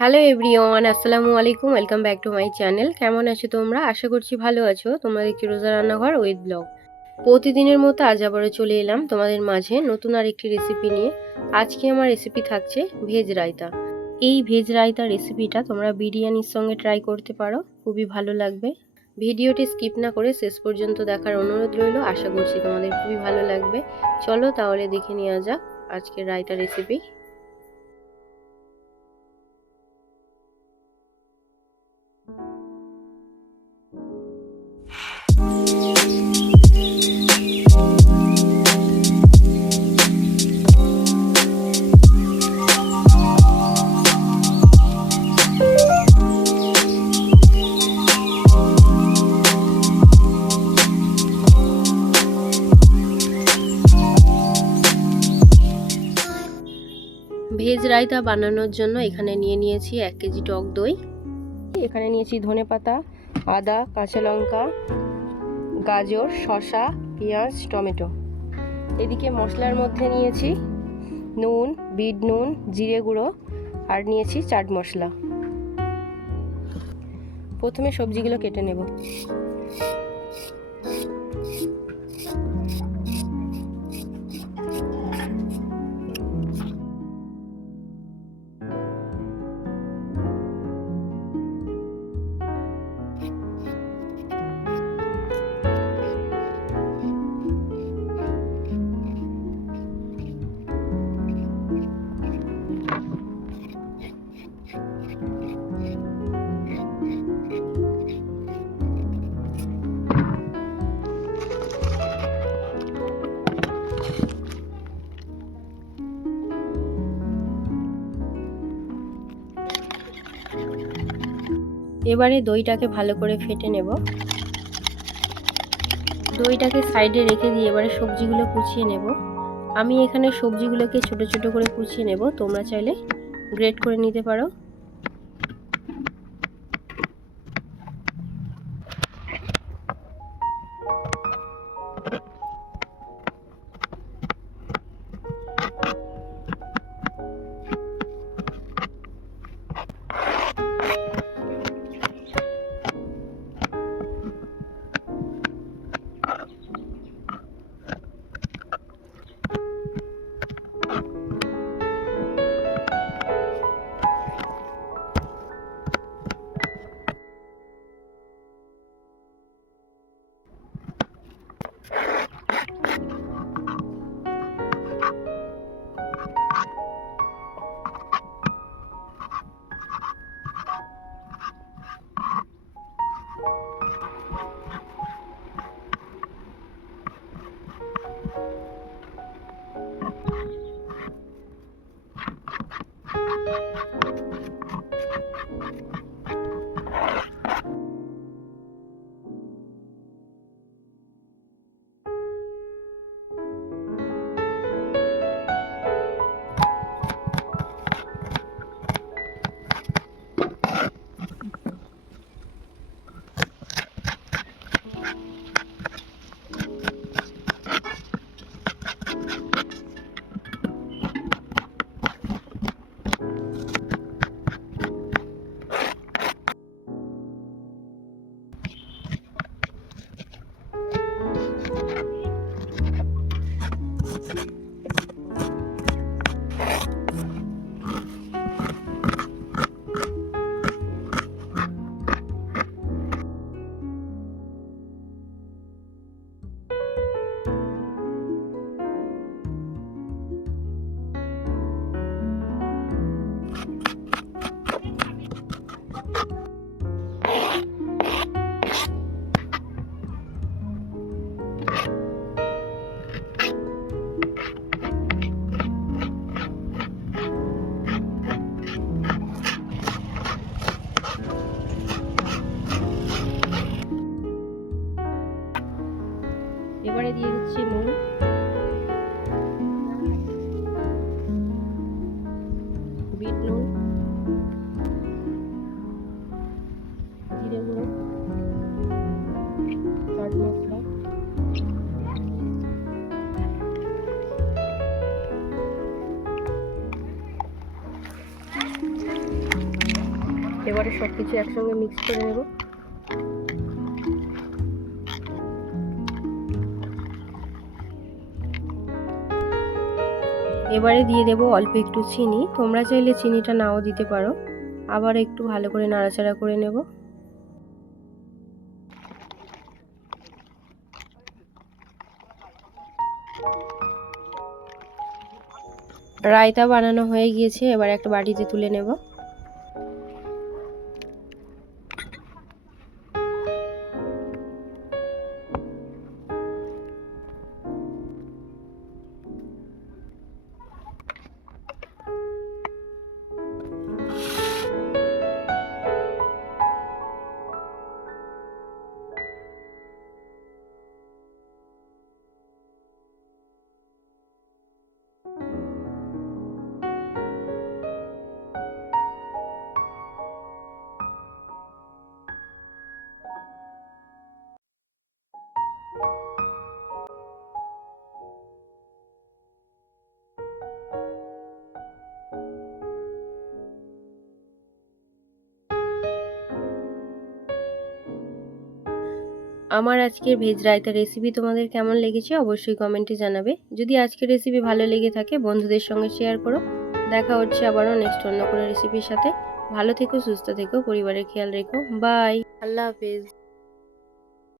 Hello everyone, আসসালামু আলাইকুম। Welcome back to my channel. কেমন আছো তোমরা? আশা করছি ভালো আছো। তোমরা দেখছি রোজা রান্নাঘর উইথ ব্লগ। প্রতিদিনের মতো আজ আবারও চলে এলাম তোমাদের মাঝে নতুন আরেকটি রেসিপি নিয়ে। আজকে আমার রেসিপি থাকছে ভেজ রায়তা। এই ভেজ রায়তা রেসিপিটা তোমরা বিরিয়ানির সঙ্গে ট্রাই করতে পারো, খুবই ভালো লাগবে। ভিডিওটি স্কিপ না করে শেষ পর্যন্ত দেখার অনুরোধ রইল। আশা করছি তোমাদের খুবই ভালো লাগবে। চলো তাহলে দেখে নেওয়া যাক আজকের রায়তা রেসিপি। ভেজ রায়তা বানানোর জন্য এখানে নিয়ে নিয়েছি 1 কেজি টক দই। এখানে নিয়েছি ধনেপাতা, আদা, কাঁচা লঙ্কা, গাজর, শসা, পেঁয়াজ, টমেটো। এদিকে মশলার মধ্যে নিয়েছি নুন, বিট নুন, জিরে গুঁড়ো আর নিয়েছি চাট মশলা। প্রথমে সবজিগুলো কেটে নেব। এবারে দইটাকে ভালো করে ফেটে নেব। দইটাকে সাইডে রেখে দিয়ে এবারে সবজিগুলো কুচিয়ে নেব। আমি এখানে সবজিগুলোকে ছোট ছোট করে কুচিয়ে নেব, তোমরা চাইলে গ্রেট করে নিতে পারো। এবারে সব কিছু একসঙ্গে মিক্স করে নেব। এবারে দিয়ে দেব অল্প একটু চিনি, তোমরা চাইলে চিনিটা নাও দিতে পারো। আবার একটু ভালো করে নাড়াচাড়া করে নেব। রায়তা বানানো হয়ে গিয়েছে, এবার একটা বাটিতে তুলে নেব। আমার আজকের ভেজ রায়তা রেসিপি তোমাদের কেমন লেগেছে অবশ্যই কমেন্টে জানাবে। যদি আজকের রেসিপি ভালো লেগে থাকে বন্ধুদের সঙ্গে শেয়ার করো। দেখা হচ্ছে আবারও নেক্সট অন্য কোনো রেসিপির সাথে। ভালো থেকো, সুস্থ থেকো, পরিবারের খেয়াল রেখো। বাই, আল্লাহ হাফেজ।